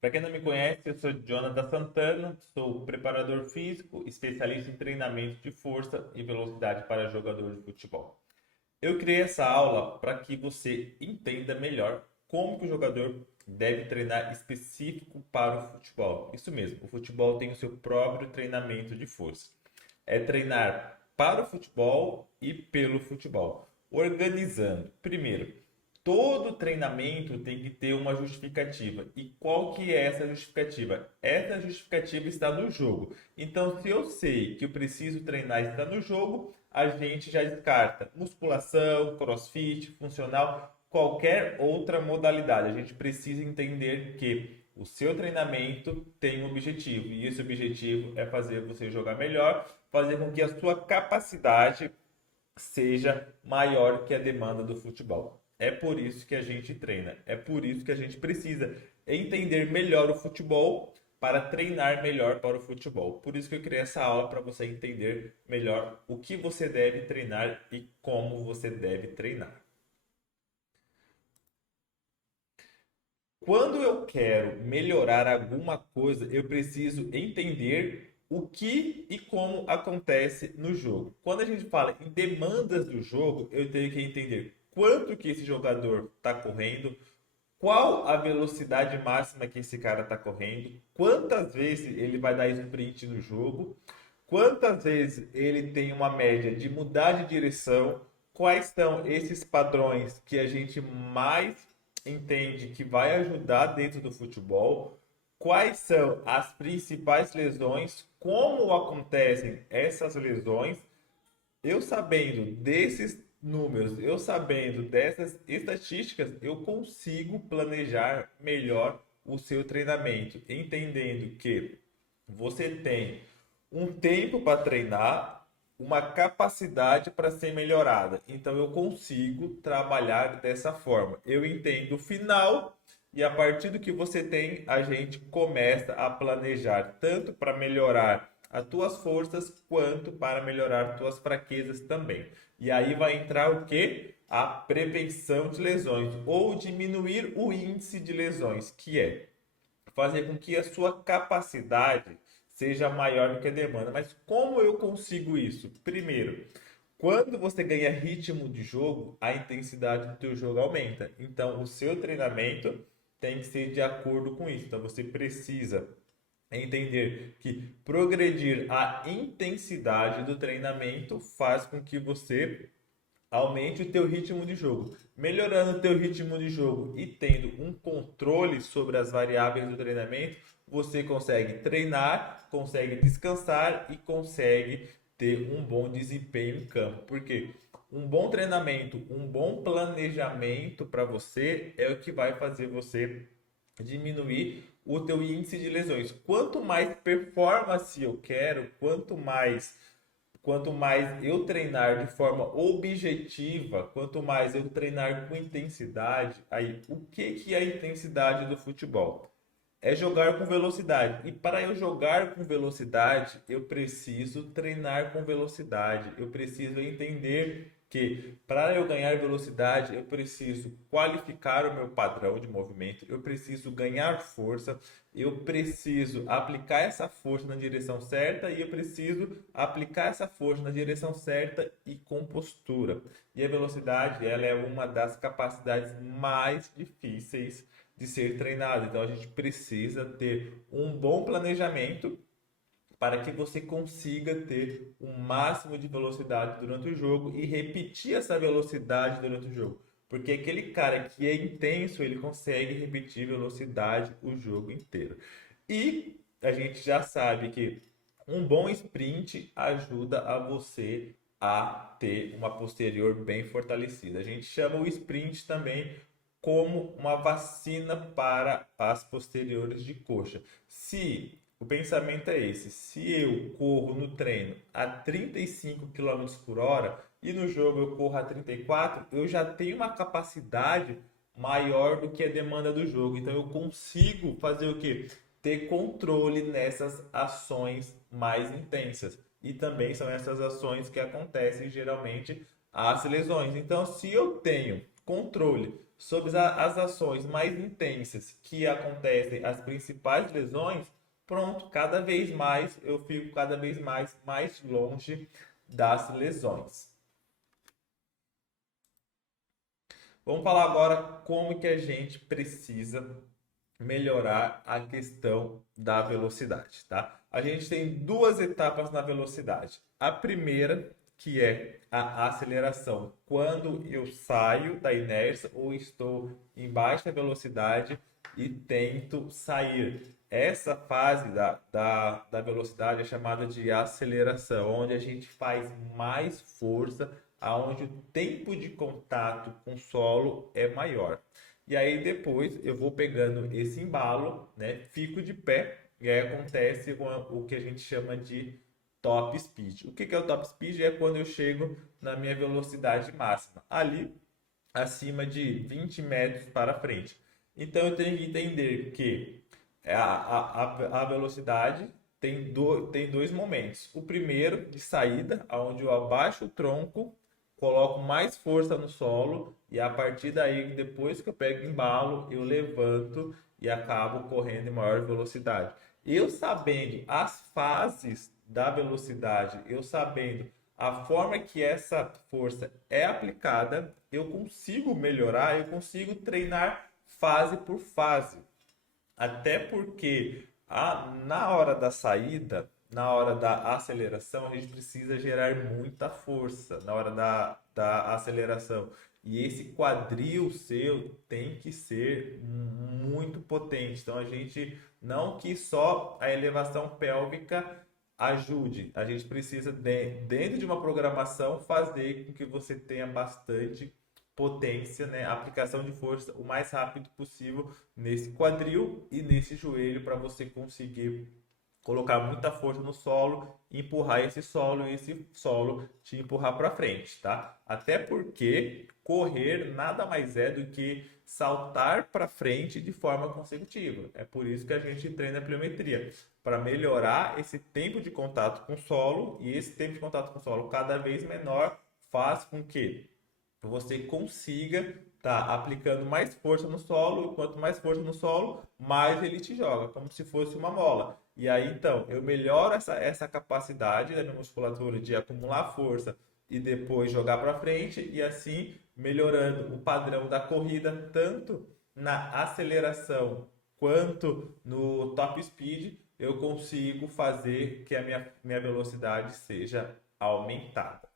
Para quem não me conhece, eu sou Jonathan Santana, sou preparador físico, especialista em treinamento de força e velocidade para jogador de futebol. Eu criei essa aula para que você entenda melhor como que o jogador deve treinar específico para o futebol. Isso mesmo, o futebol tem o seu próprio treinamento de força. É treinar para o futebol e pelo futebol. Organizando. Primeiro, todo treinamento tem que ter uma justificativa. E qual que é essa justificativa? Essa justificativa está no jogo. Então, se eu sei que eu preciso treinar e está no jogo, a gente já descarta musculação, crossfit, funcional, qualquer outra modalidade. A gente precisa entender que o seu treinamento tem um objetivo. E esse objetivo é fazer você jogar melhor, fazer com que a sua capacidade seja maior que a demanda do futebol. É por isso que a gente treina, é por isso que a gente precisa entender melhor o futebol para treinar melhor para o futebol. Por isso que eu criei essa aula para você entender melhor o que você deve treinar e como você deve treinar. Quando eu quero melhorar alguma coisa, eu preciso entender o que e como acontece no jogo. Quando a gente fala em demandas do jogo, eu tenho que entender quanto que esse jogador está correndo, qual a velocidade máxima que esse cara está correndo, quantas vezes ele vai dar sprint no jogo, quantas vezes ele tem uma média de mudar de direção, quais são esses padrões que a gente mais entende que vai ajudar dentro do futebol, quais são as principais lesões, como acontecem essas lesões. Eu sabendo desses números, eu sabendo dessas estatísticas, eu consigo planejar melhor o seu treinamento, entendendo que você tem um tempo para treinar, uma capacidade para ser melhorada. Então eu consigo trabalhar dessa forma. Eu entendo o final e a partir do que você tem, a gente começa a planejar tanto para melhorar as tuas forças quanto para melhorar as tuas fraquezas também. E aí vai entrar o que? A prevenção de lesões ou diminuir o índice de lesões, que é fazer com que a sua capacidade seja maior do que a demanda. Mas como eu consigo isso? Primeiro, quando você ganha ritmo de jogo, a intensidade do teu jogo aumenta. Então, o seu treinamento tem que ser de acordo com isso. Então, você precisa entender que progredir a intensidade do treinamento faz com que você aumente o teu ritmo de jogo. Melhorando o teu ritmo de jogo e tendo um controle sobre as variáveis do treinamento, você consegue treinar, consegue descansar e consegue ter um bom desempenho em campo. Porque um bom treinamento, um bom planejamento para você é o que vai fazer você diminuir o teu índice de lesões. Quanto mais performance eu quero, quanto mais eu treinar de forma objetiva, quanto mais eu treinar com intensidade, aí o que que é a intensidade do futebol? É jogar com velocidade. E para eu jogar com velocidade, eu preciso treinar com velocidade. Eu preciso entender que para eu ganhar velocidade, eu preciso qualificar o meu padrão de movimento, eu preciso ganhar força, eu preciso aplicar essa força na direção certa e eu preciso aplicar essa força na direção certa e com postura. E a velocidade, ela é uma das capacidades mais difíceis de ser treinado. Então a gente precisa ter um bom planejamento para que você consiga ter o máximo de velocidade durante o jogo e repetir essa velocidade durante o jogo. Porque aquele cara que é intenso, ele consegue repetir velocidade o jogo inteiro. E a gente já sabe que um bom sprint ajuda a você a ter uma posterior bem fortalecida. A gente chama o sprint também como uma vacina para as posteriores de coxa. Se o pensamento é esse, se eu corro no treino a 35 km por hora e no jogo eu corro a 34, eu já tenho uma capacidade maior do que a demanda do jogo. Então eu consigo fazer o quê? Ter controle nessas ações mais intensas. E também são essas ações que acontecem geralmente as lesões. Então, se eu tenho controle sobre as ações mais intensas que acontecem, as principais lesões, pronto, cada vez mais eu fico cada vez mais longe das lesões. Vamos falar agora como que a gente precisa melhorar a questão da velocidade, tá? A gente tem duas etapas na velocidade. A primeira, que é a aceleração, quando eu saio da inércia ou estou em baixa velocidade e tento sair. Essa fase da velocidade é chamada de aceleração, onde a gente faz mais força, aonde o tempo de contato com o solo é maior. E aí depois eu vou pegando esse embalo, né? Fico de pé e aí acontece o que a gente chama de top speed. O que é o top speed? É quando eu chego na minha velocidade máxima, ali acima de 20 metros para frente. Então eu tenho que entender que a velocidade tem dois momentos. O primeiro de saída, onde eu abaixo o tronco, coloco mais força no solo e a partir daí, depois que eu pego embalo, eu levanto e acabo correndo em maior velocidade. Eu sabendo as fases da velocidade, eu sabendo a forma que essa força é aplicada, eu consigo melhorar, eu consigo treinar fase por fase. Até porque na hora da saída, na hora da aceleração, a gente precisa gerar muita força na hora da aceleração. E esse quadril seu tem que ser muito potente. Então a gente não que só a elevação pélvica ajude. A gente precisa, dentro de uma programação, fazer com que você tenha bastante potência, né? Aplicação de força o mais rápido possível nesse quadril e nesse joelho para você conseguir colocar muita força no solo, empurrar esse solo e esse solo te empurrar para frente, tá? Até porque correr nada mais é do que saltar para frente de forma consecutiva. É por isso que a gente treina a pliometria, para melhorar esse tempo de contato com o solo, e esse tempo de contato com o solo cada vez menor faz com que você consiga estar aplicando mais força no solo, e quanto mais força no solo, mais ele te joga, como se fosse uma mola. E aí, então, eu melhoro essa capacidade da minha musculatura de acumular força e depois jogar para frente, e assim melhorando o padrão da corrida, tanto na aceleração quanto no top speed, eu consigo fazer que a minha velocidade seja aumentada.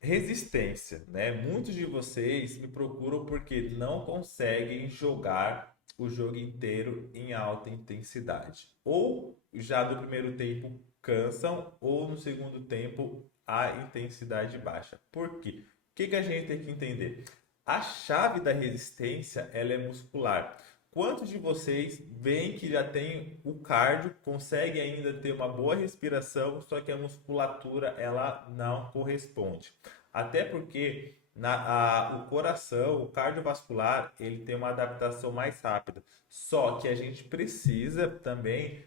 Resistência, né? Muitos de vocês me procuram porque não conseguem jogar o jogo inteiro em alta intensidade. Ou já do primeiro tempo cansam, ou no segundo tempo a intensidade baixa. Por quê? O que a gente tem que entender? A chave da resistência, ela é muscular. Quantos de vocês veem que já tem o cardio, consegue ainda ter uma boa respiração, só que a musculatura ela não corresponde? Até porque o coração, o cardiovascular, ele tem uma adaptação mais rápida. Só que a gente precisa também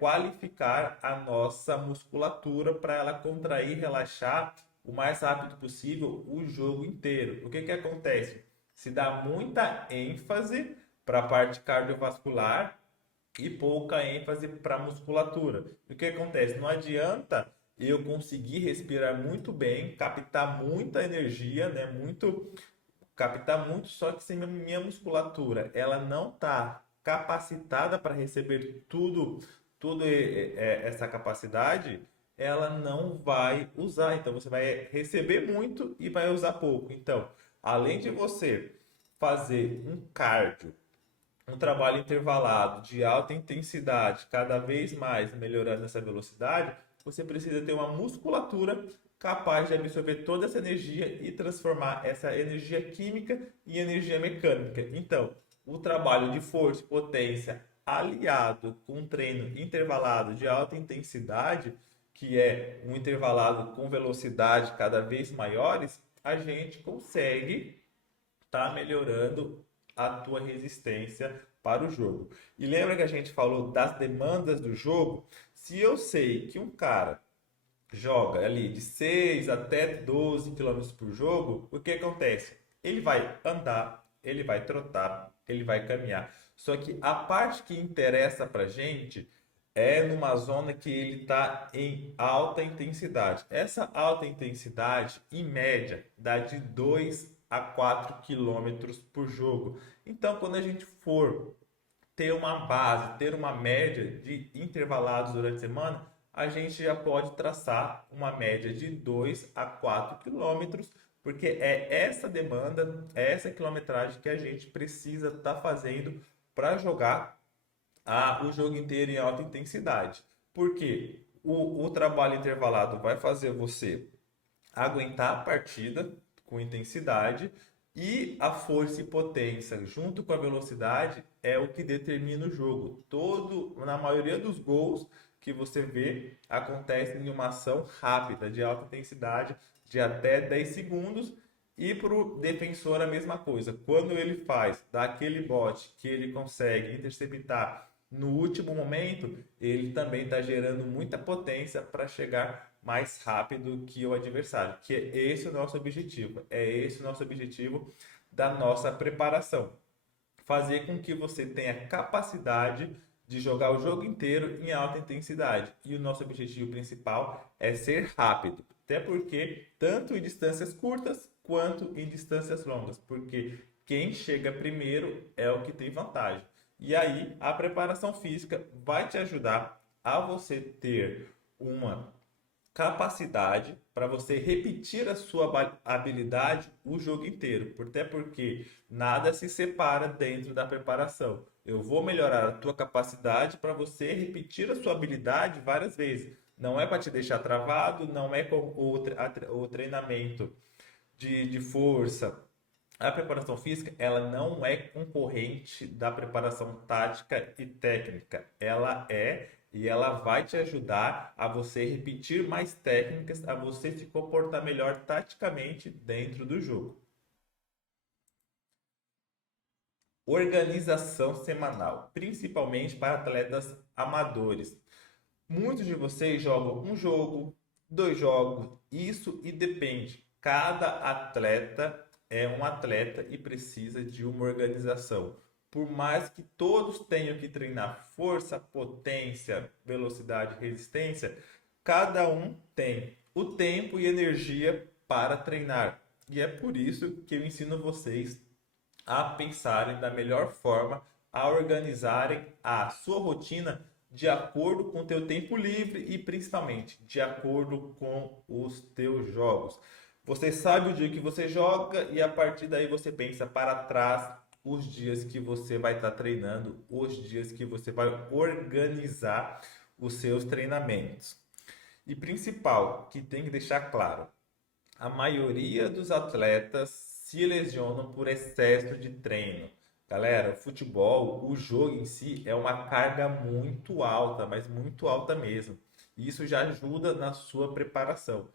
qualificar a nossa musculatura para ela contrair, relaxar o mais rápido possível o jogo inteiro. O que acontece? Se dá muita ênfase para a parte cardiovascular e pouca ênfase para a musculatura. O que acontece? Não adianta eu conseguir respirar muito bem, captar muita energia, né? Captar muito, só que se minha musculatura ela não está capacitada para receber tudo essa capacidade, ela não vai usar. Então você vai receber muito e vai usar pouco. Então, além de você fazer um cardio, um trabalho intervalado de alta intensidade, cada vez mais melhorando essa velocidade, você precisa ter uma musculatura capaz de absorver toda essa energia e transformar essa energia química em energia mecânica. Então, o trabalho de força e potência aliado com um treino intervalado de alta intensidade, que é um intervalado com velocidade cada vez maiores, a gente consegue estar melhorando a tua resistência para o jogo. E lembra que a gente falou das demandas do jogo? Se eu sei que um cara joga ali de 6 até 12 quilômetros por jogo, o que acontece? Ele vai andar, ele vai trotar, ele vai caminhar. Só que a parte que interessa pra gente é numa zona que ele está em alta intensidade. Essa alta intensidade, em média, dá de 2 a 4 quilômetros por jogo. Então, quando a gente for ter uma base, ter uma média de intervalados durante a semana, a gente já pode traçar uma média de 2 a 4 quilômetros, porque é essa demanda, é essa quilometragem que a gente precisa estar fazendo para jogar o jogo inteiro em alta intensidade. Porque o trabalho intervalado vai fazer você aguentar a partida com intensidade e a força e potência junto com a velocidade é o que determina o jogo. Na maioria dos gols que você vê acontece em uma ação rápida de alta intensidade de até 10 segundos e para o defensor a mesma coisa. Quando ele faz daquele bote que ele consegue interceptar no último momento, ele também está gerando muita potência para chegar mais rápido que o adversário, que é esse o nosso objetivo, é esse o nosso objetivo da nossa preparação. Fazer com que você tenha capacidade de jogar o jogo inteiro em alta intensidade. E o nosso objetivo principal é ser rápido, até porque tanto em distâncias curtas quanto em distâncias longas, porque quem chega primeiro é o que tem vantagem. E aí, a preparação física vai te ajudar a você ter uma capacidade para você repetir a sua habilidade o jogo inteiro. Até porque nada se separa dentro da preparação. Eu vou melhorar a tua capacidade para você repetir a sua habilidade várias vezes. Não é para te deixar travado, não é com o treinamento de força. A preparação física, ela não é concorrente da preparação tática e técnica. Ela é e ela vai te ajudar a você repetir mais técnicas, a você se comportar melhor taticamente dentro do jogo. Organização semanal, principalmente para atletas amadores. Muitos de vocês jogam um jogo, dois jogos, isso e depende. Cada atleta é um atleta e precisa de uma organização. Por mais que todos tenham que treinar força, potência, velocidade e resistência, cada um tem o tempo e energia para treinar. E é por isso que eu ensino vocês a pensarem da melhor forma, a organizarem a sua rotina de acordo com o teu tempo livre e principalmente de acordo com os teus jogos. Você sabe o dia que você joga e a partir daí você pensa para trás os dias que você vai estar treinando, os dias que você vai organizar os seus treinamentos. E principal, que tem que deixar claro, a maioria dos atletas se lesionam por excesso de treino. Galera, o futebol, o jogo em si é uma carga muito alta, mas muito alta mesmo. Isso já ajuda na sua preparação.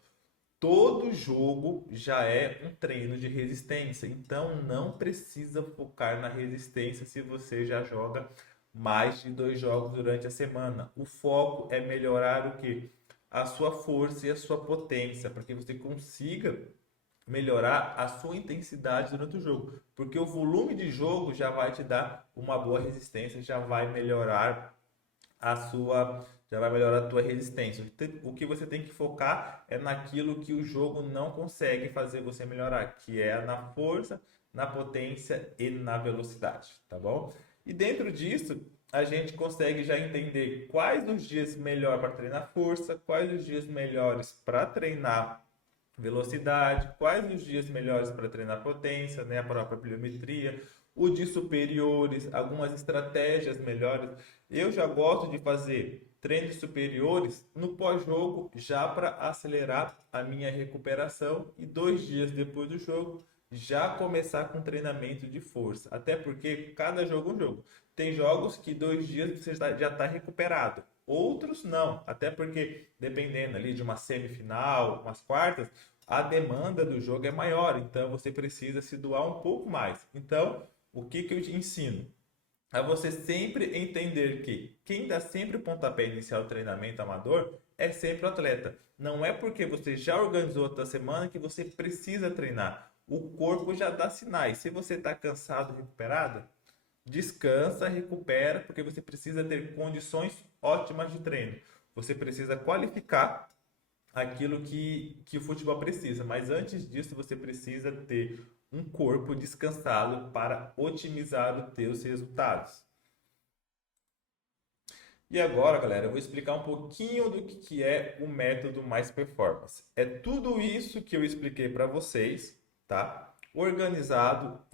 Todo jogo já é um treino de resistência, então não precisa focar na resistência se você já joga mais de dois jogos durante a semana. O foco é melhorar o que? A sua força e a sua potência, para que você consiga melhorar a sua intensidade durante o jogo, porque o volume de jogo já vai te dar uma boa resistência, já vai melhorar a tua resistência. O que você tem que focar é naquilo que o jogo não consegue fazer você melhorar, que é na força, na potência e na velocidade, tá bom? E dentro disso, a gente consegue já entender quais os dias melhor para treinar força, quais os dias melhores para treinar velocidade, quais os dias melhores para treinar potência, né, a própria pliometria, o de superiores, algumas estratégias melhores. Eu já gosto de fazer treinos superiores no pós-jogo, já para acelerar a minha recuperação e 2 dias depois do jogo já começar com treinamento de força. Até porque cada jogo é um jogo. Tem jogos que 2 dias você já está recuperado. Outros não, até porque dependendo ali de uma semifinal, umas quartas, a demanda do jogo é maior, então você precisa se doar um pouco mais. Então, o que eu te ensino? A você sempre entender que quem dá sempre o pontapé inicial do treinamento amador é sempre o atleta. Não é porque você já organizou a tua semana que você precisa treinar. O corpo já dá sinais. Se você está cansado, recuperado, descansa, recupera, porque você precisa ter condições ótimas de treino. Você precisa qualificar aquilo que o futebol precisa, mas antes disso você precisa ter um corpo descansado para otimizar os teus resultados. E agora, galera, eu vou explicar um pouquinho do que é o método Mais Performance. É tudo isso que eu expliquei para vocês, tá? Organizado,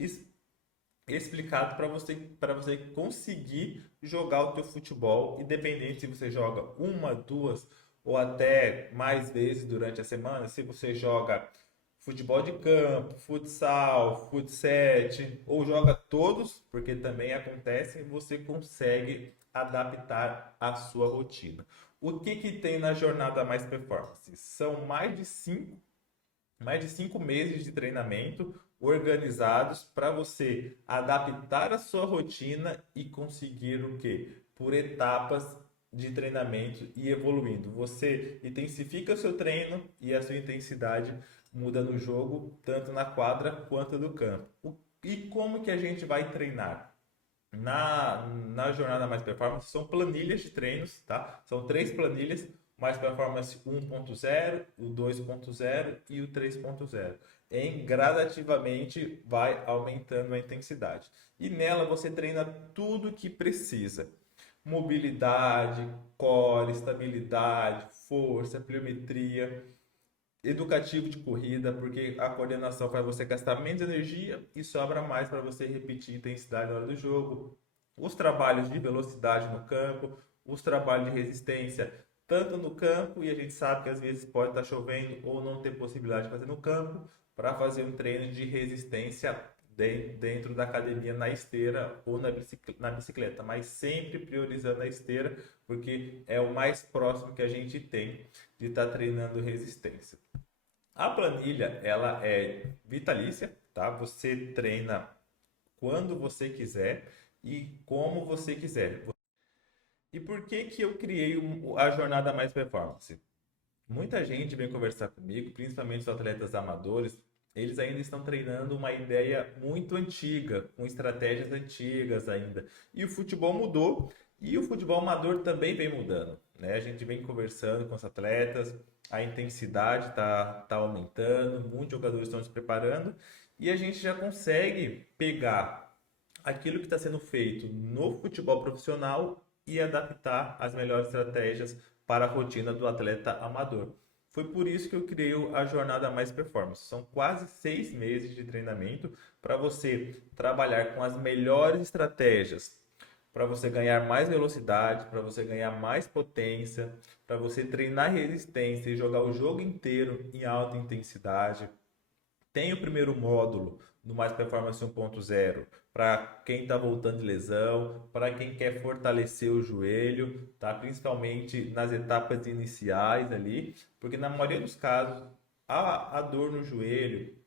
explicado para você conseguir jogar o teu futebol, independente se você joga uma, duas ou até mais vezes durante a semana, se você joga futebol de campo, futsal, futset, ou joga todos, porque também acontece, você consegue adaptar a sua rotina. O que tem na jornada Mais Performance? São mais de cinco meses de treinamento organizados para você adaptar a sua rotina e conseguir o quê? Por etapas de treinamento e evoluindo. Você intensifica o seu treino e a sua intensidade muda no jogo, tanto na quadra quanto no campo. E como que a gente vai treinar? Na jornada Mais Performance são planilhas de treinos, tá? São 3 planilhas, Mais Performance 1.0, o 2.0 e o 3.0. Em gradativamente vai aumentando a intensidade. E nela você treina tudo que precisa. Mobilidade, core, estabilidade, força, pliometria, educativo de corrida, porque a coordenação faz você gastar menos energia e sobra mais para você repetir intensidade na hora do jogo. Os trabalhos de velocidade no campo, os trabalhos de resistência, tanto no campo, e a gente sabe que às vezes pode estar chovendo ou não ter possibilidade de fazer no campo, para fazer um treino de resistência dentro da academia na esteira ou na bicicleta, mas sempre priorizando a esteira, porque é o mais próximo que a gente tem de estar treinando resistência. A planilha, ela é vitalícia, tá? Você treina quando você quiser e como você quiser. E por que que eu criei a Jornada Mais Performance? Muita gente vem conversar comigo, principalmente os atletas amadores, eles ainda estão treinando uma ideia muito antiga, com estratégias antigas ainda. E o futebol mudou e o futebol amador também vem mudando, né? A gente vem conversando com os atletas, a intensidade tá aumentando, muitos jogadores estão se preparando e a gente já consegue pegar aquilo que está sendo feito no futebol profissional e adaptar as melhores estratégias para a rotina do atleta amador. Foi por isso que eu criei a Jornada Mais Performance. São quase 6 meses de treinamento para você trabalhar com as melhores estratégias, para você ganhar mais velocidade, para você ganhar mais potência, para você treinar resistência e jogar o jogo inteiro em alta intensidade. Tem o primeiro módulo do Mais Performance 1.0 para quem está voltando de lesão, para quem quer fortalecer o joelho, tá? Principalmente nas etapas iniciais ali, porque na maioria dos casos a dor no joelho,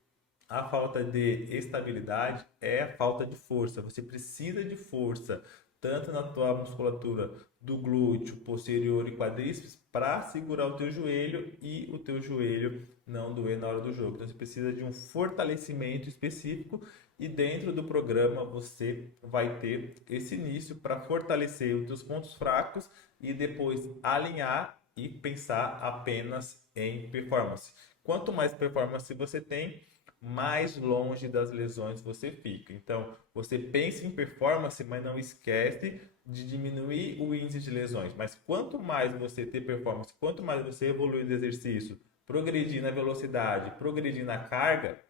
a falta de estabilidade é a falta de força. Você precisa de força, tanto na tua musculatura do glúteo, posterior e quadríceps, para segurar o teu joelho e o teu joelho não doer na hora do jogo. Então você precisa de um fortalecimento específico e dentro do programa você vai ter esse início para fortalecer os teus pontos fracos e depois alinhar e pensar apenas em performance. Quanto mais performance você tem, mais longe das lesões você fica. Então, você pensa em performance, mas não esquece de diminuir o índice de lesões. Mas quanto mais você ter performance, quanto mais você evoluir no exercício, progredir na velocidade, progredir na carga,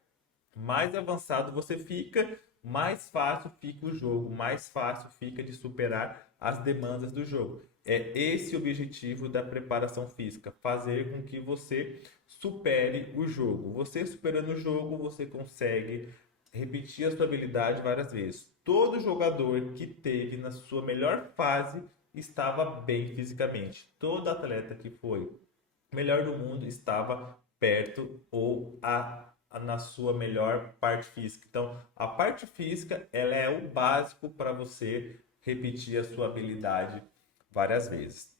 mais avançado você fica, mais fácil fica o jogo, mais fácil fica de superar as demandas do jogo. É esse o objetivo da preparação física, fazer com que você supere o jogo. Você superando o jogo, você consegue repetir a sua habilidade várias vezes. Todo jogador que teve na sua melhor fase estava bem fisicamente. Todo atleta que foi melhor do mundo estava perto ou na sua melhor parte física. Então, a parte física, ela é o básico para você repetir a sua habilidade várias vezes.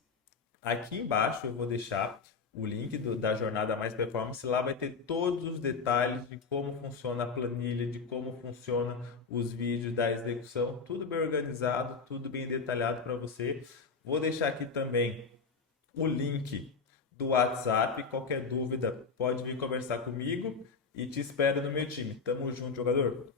Aqui embaixo eu vou deixar o link da Jornada Mais Performance. Lá vai ter todos os detalhes de como funciona a planilha, de como funciona os vídeos da execução, tudo bem organizado, tudo bem detalhado para você. Vou deixar aqui também o link do WhatsApp. Qualquer dúvida pode vir conversar comigo e te espero no meu time. Tamo junto, jogador.